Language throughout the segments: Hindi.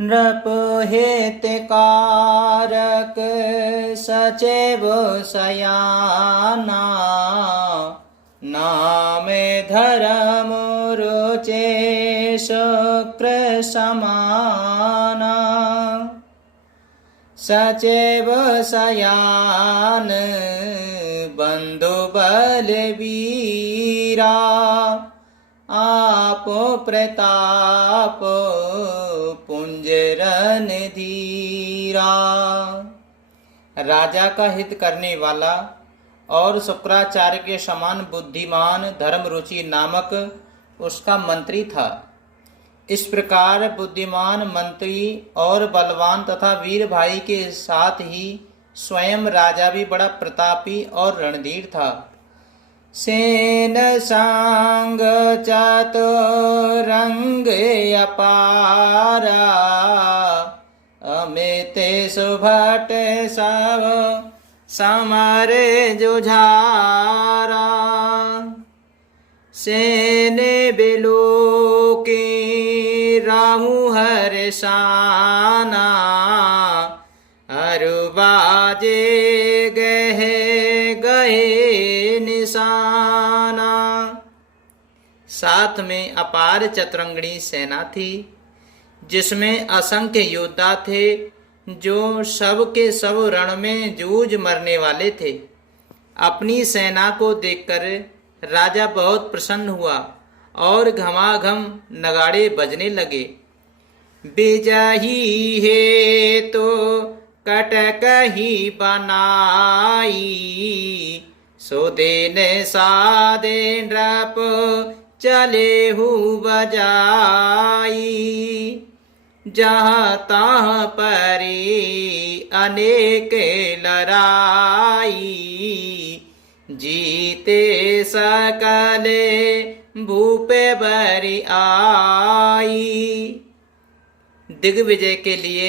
नृप हितकारक सचैव सयाना नामे धर्म रुचे शुक्र समाना सचैव सयान बंधु बलवीरा आपो प्रताप पुंजरन धीरा। राजा का हित करने वाला और शुक्राचार्य के समान बुद्धिमान धर्मरुचि नामक उसका मंत्री था। इस प्रकार बुद्धिमान मंत्री और बलवान तथा वीर भाई के साथ ही स्वयं राजा भी बड़ा प्रतापी और रणधीर था। सेन सांग चतुरंग अपारा अमित सुभट सब समरे जुझारा सेने बिलो के राहु हर्षाना अरुबाजे गहे गहे निशाना। साथ में अपार चतुरंगणी सेना थी जिसमें असंख्य योद्धा थे जो सब के सब रण में जूझ मरने वाले थे। अपनी सेना को देखकर राजा बहुत प्रसन्न हुआ और घमाघम नगाड़े बजने लगे। बिजही है तो कटक ही बनाई सोदेन सादे नृप चले हु बजाई जहाँ तहाँ परी अनेक लड़ाई जीते सकले भूपे बरी आई। दिग्विजय के लिए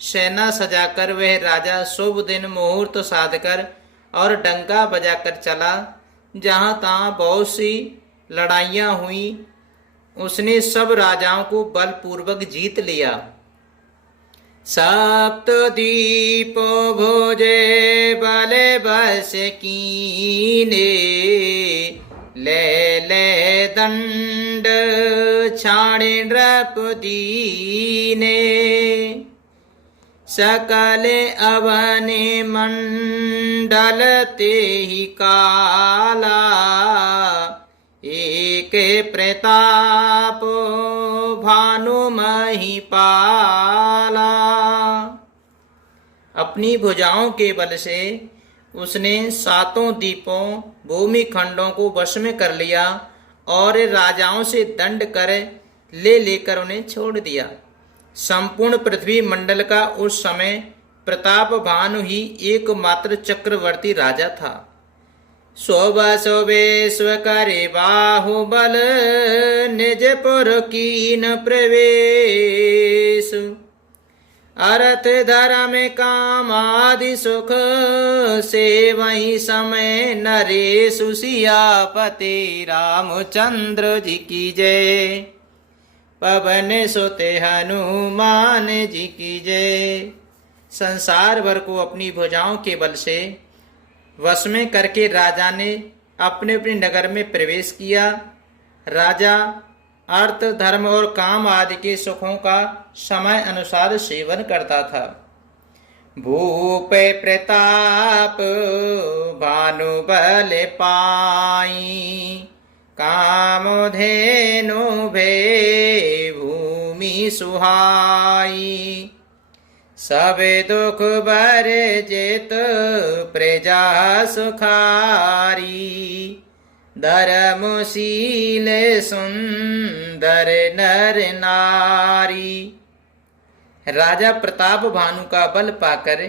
सेना सजाकर वह राजा शुभ दिन मुहूर्त साधकर और डंका बजाकर चला। जहाँ तहाँ बहुत सी लड़ाइयाँ हुई। उसने सब राजाओं को बलपूर्वक जीत लिया। सप्तदीप भोजे बल बस कीने ले ले दंड छाणे नृप दीने सकल अवने मंडल ते ही काला एक प्रताप भानु महिपाला। अपनी भुजाओं के बल से उसने सातों द्वीपों भूमि खंडों को वश में कर लिया और राजाओं से दंड कर लेकर उन्हें छोड़ दिया। संपूर्ण पृथ्वी मंडल का उस समय प्रताप भानु ही एकमात्र चक्रवर्ती राजा था। शोभेश्व करे बाहुबल निज पुर कीन प्रवेश अर्थ धर्म काम आदि सुख से वही समय नरेश सियापति रामचंद्र जी की जय पवन सुते हनुमान जी की जय। संसार भर को अपनी भुजाओं के बल से वश में करके राजा ने अपने अपने नगर में प्रवेश किया। राजा अर्थ धर्म और काम आदि के सुखों का समय अनुसार सेवन करता था। भूप प्रताप भानु बल पाई कामधेनु भे भूमि सुहाई सब दुख बर जेत प्रजा सुखारी धर्मशील सुंदर नर नारी। राजा प्रताप भानु का बल पाकर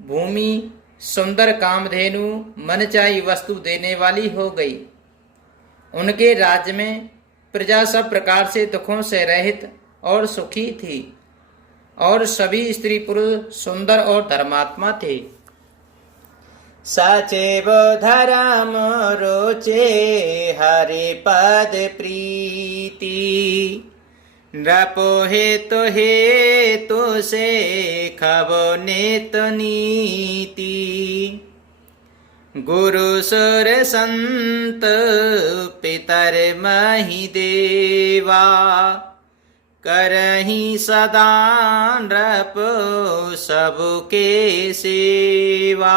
भूमि सुंदर कामधेनु मनचाही वस्तु देने वाली हो गई। उनके राज्य में प्रजा सब प्रकार से दुखों से रहित और सुखी थी और सभी स्त्री पुरुष सुंदर और धर्मात्मा थे। सचैव धर्म रोचे हरि पद प्रीति नृपोहितु हेतु से खबो नित नीति। गुरु सुर संत पितर महि देवा, करहि सदा नृप सबके सेवा।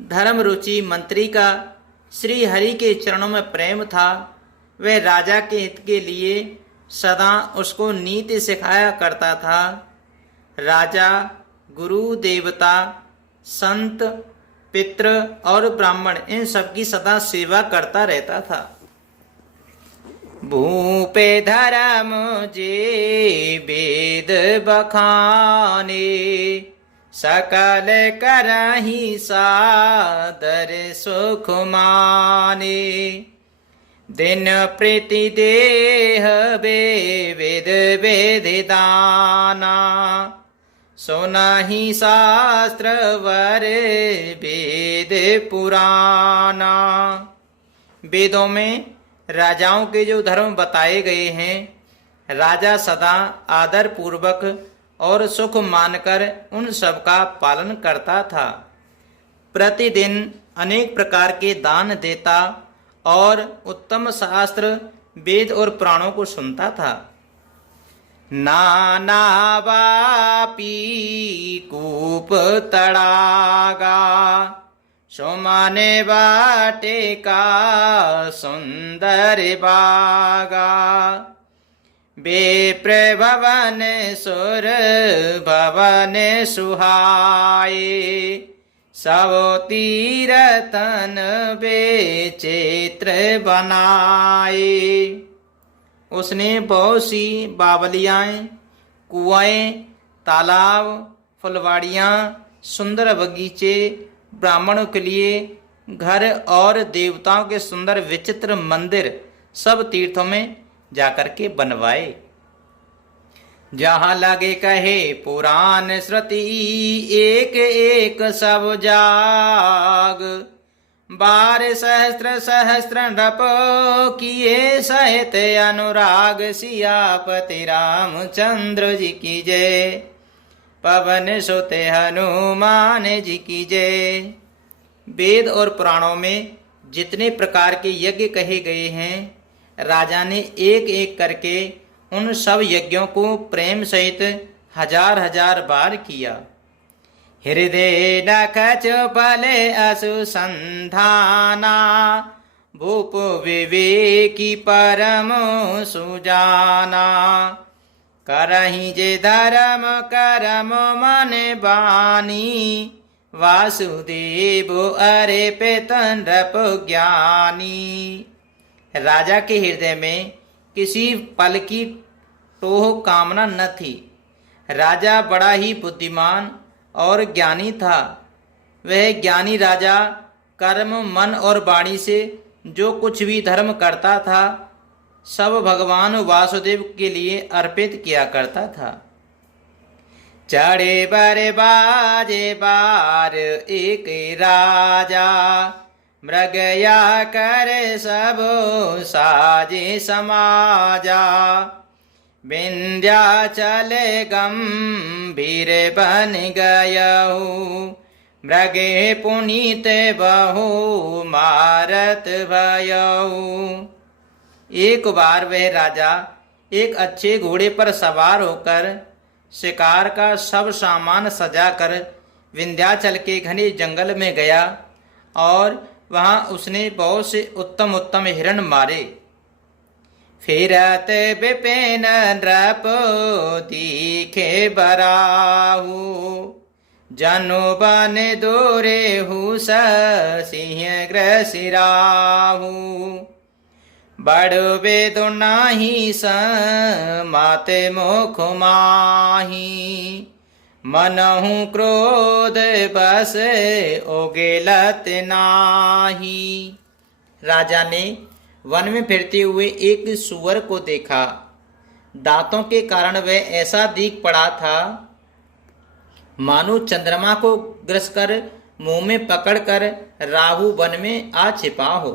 धर्म रुचि मंत्री का श्री हरि के चरणों में प्रेम था। वह राजा के हित के लिए सदा उसको नीति सिखाया करता था। राजा गुरु देवता संत पितृ और ब्राह्मण इन सबकी सदा सेवा करता रहता था। भूपे धर्म जे वेद बखाने, सकल करहि सादर सुख माने। दिन प्रीति देह विविध विधि दाना, सुनहि शास्त्र वर वेद पुराना। वेदों में राजाओं के जो धर्म बताए गए हैं, राजा सदा आदर पूर्वक और सुख मानकर उन सब का पालन करता था। प्रतिदिन अनेक प्रकार के दान देता और उत्तम शास्त्र वेद और पुराणों को सुनता था। नाना वापी कूप तड़ागा, सोमाने बाटे का सुंदर बागा। विप्र भवन सुर भवन सुहाए, सब तीरतन बेचित्र बनाए। उसने बहुत सी बावलियाँ, कुआएं, तालाब, फुलवाड़ियाँ, सुंदर बगीचे, ब्राह्मणों के लिए घर और देवताओं के सुंदर विचित्र मंदिर सब तीर्थों में जाकर के बनवाए। जहाँ लगे कहे पुराण श्रुति, एक एक सब जाग। 12 सहस्त्र सहस्त्र नृप किए सहित अनुराग। सियापति रामचंद्र जी की जय, पवन सुत हनुमान जी की जय। वेद और पुराणों में जितने प्रकार के यज्ञ कहे गए हैं, राजा ने एक एक करके उन सब यज्ञों को प्रेम सहित हजार हजार बार किया। हृदय नख चुपले असुसंधाना, भूप विवेकी परम सुजाना। करहि जे धर्म करम मन बानी, वासुदेव अरे पेतन नृप ज्ञानी। राजा के हृदय में किसी पल की टोह कामना न थी। राजा बड़ा ही बुद्धिमान और ज्ञानी था। वह ज्ञानी राजा कर्म मन और वाणी से जो कुछ भी धर्म करता था, सब भगवान वासुदेव के लिए अर्पित किया करता था। चढ़े बर बाजे बार एक राजा, मृगया कर सब साजे समाजा। विंध्याचल गंभीर बन गयहु, मृगे पुनीत बहु मारत भयहु। एक बार वह राजा एक अच्छे घोड़े पर सवार होकर शिकार का सब सामान सजाकर विंध्याचल के घने जंगल में गया और वहां उसने बहुत से उत्तम उत्तम हिरण मारे। फिरत विपिन नृप दीखे बराहु, जनु बन दूरेहु सिंह ग्रसिराहु। बड़ वेदु नाही समाते मुख माही, मनहु क्रोध बस ओगेलत नाही। राजा ने वन में फिरते हुए एक सुअर को देखा। दांतों के कारण वह ऐसा दिख पड़ा था मानो चंद्रमा को ग्रस कर मुंह में पकड़कर राहु वन में आ छिपा हो।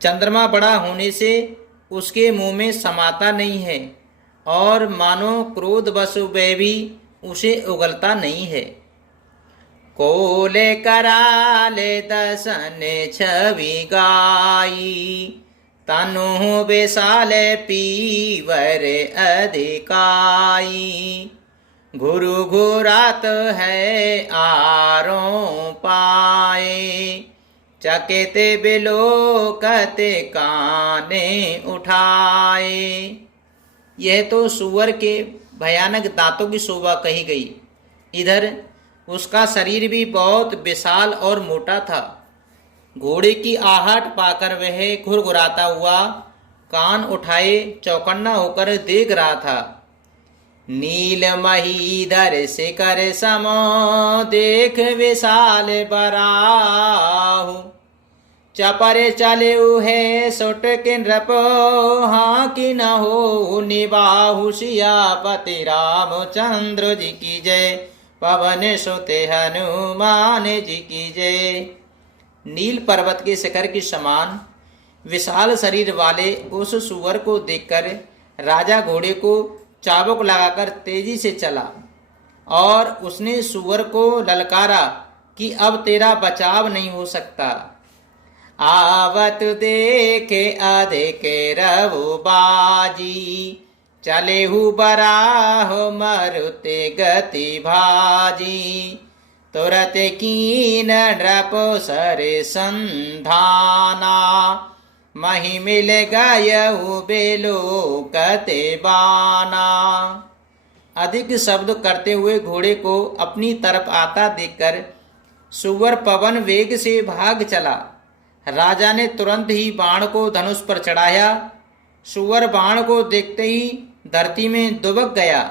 चंद्रमा बड़ा होने से उसके मुंह में समाता नहीं है और मानो क्रोध वश वह भी उसे उगलता नहीं है। कोले कराले दसन छवि गाई, तनु बेसाले पीवर अधिकाई। घुरु घुरात है आरों पाए, चकेते बिलोकते काने उठाए। यह तो सुअर के भयानक दांतों की शोभा कही गई। इधर उसका शरीर भी बहुत विशाल और मोटा था। घोड़े की आहट पाकर वह घुरघुराता हुआ कान उठाए चौकन्ना होकर देख रहा था। नील महीधर शिखर सम देख विशाल बराहु, चपर चले है सुट के नृप हाँ कि न हो निबाहु। सियापति रामचंद्र जी की जय, पवन सुत हनुमान जी की जय। नील पर्वत के शिखर के समान विशाल शरीर वाले उस सुअर को देखकर राजा घोड़े को चाबुक लगाकर तेजी से चला और उसने सुअर को ललकारा कि अब तेरा बचाव नहीं हो सकता। आवत देखे अधिक रवु बाजी, चले हु बराह मरुते गति भाजी। तुरत कीन नृप सर संधाना, मही मिल गयहु बेलोकते बाना। अधिक शब्द करते हुए घोड़े को अपनी तरफ आता देखकर सुअर पवन वेग से भाग चला। राजा ने तुरंत ही बाण को धनुष पर चढ़ाया। सुअर बाण को देखते ही धरती में दुबक गया।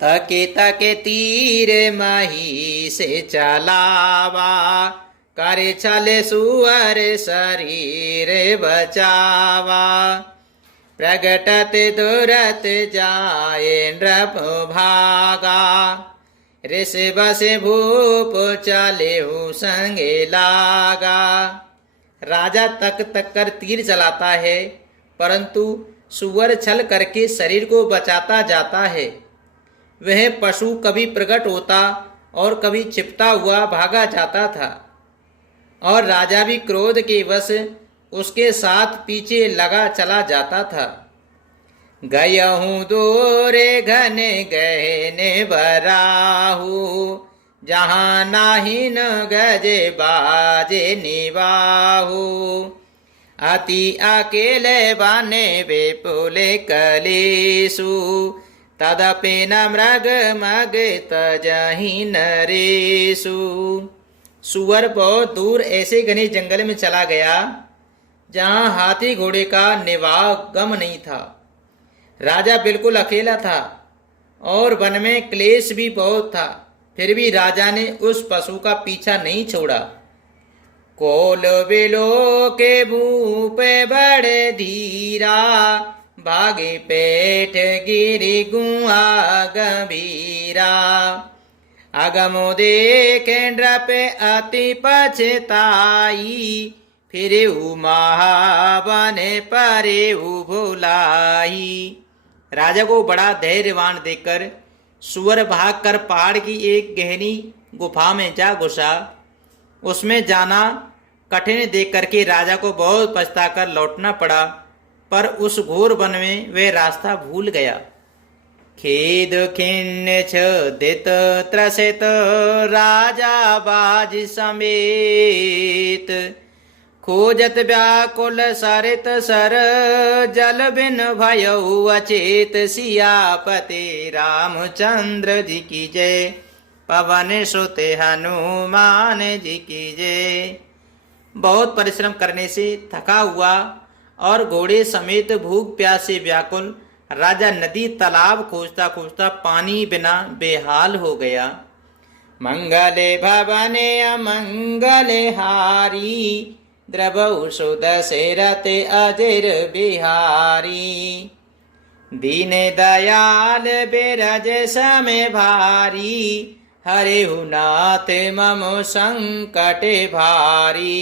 तके तके तीर मही से चलावा, करे चले सुअर शरीर बचावा। प्रगटत दुरत जाए नृप भागा, ऋषि बस भूप चले संगे लागा। राजा तक तक कर तीर चलाता है, परंतु सुअर छल करके शरीर को बचाता जाता है। वह पशु कभी प्रकट होता और कभी छिपता हुआ भागा जाता था और राजा भी क्रोध के वश उसके साथ पीछे लगा चला जाता था। गयहूँ दोरे घने गहने बराहू, जहाँ नाहि न गजे बाजे निबाहू। अति अकेले बाने बेपुले कलेसु, तदपि न मृग मग तजहि नरेसु। सुअर बहुत दूर ऐसे घने जंगल में चला गया जहाँ हाथी घोड़े का निवागम नहीं था। राजा बिल्कुल अकेला था और वन में क्लेश भी बहुत था, फिर भी राजा ने उस पशु का पीछा नहीं छोड़ा। कोल बिलो के भूपे बड़े धीरा, भागे पेट गिरी गुआ गंभीरा। अगमो देखे नृप अति पछताई, फिरे महाबने परे भुलाई। राजा को बड़ा धैर्यवान देखकर सुअर भागकर पहाड़ की एक गहरी गुफा में जा घुसा। उसमें जाना कठिन देख करके राजा को बहुत पछताकर लौटना पड़ा, पर उस घोर वन में वह रास्ता भूल गया। खेद खिन्न क्षुधित त्रसित राजा बाज समेत, खोजत व्याकुल सरित सर जल बिन भयउ अचेत। सियापति रामचंद्र जी की जय, पवन सुत हनुमान जी की जय। बहुत परिश्रम करने से थका हुआ और घोड़े समेत भूख प्यास से व्याकुल राजा नदी तालाब खोजता खोजता पानी बिना बेहाल हो गया। मंगले भवने अमंगले हारी, द्रवहु सुदशरथ अजिर बिहारी। दीन दयाल बिरज समय भारी, हरिहु नाथ मम संकट भारी।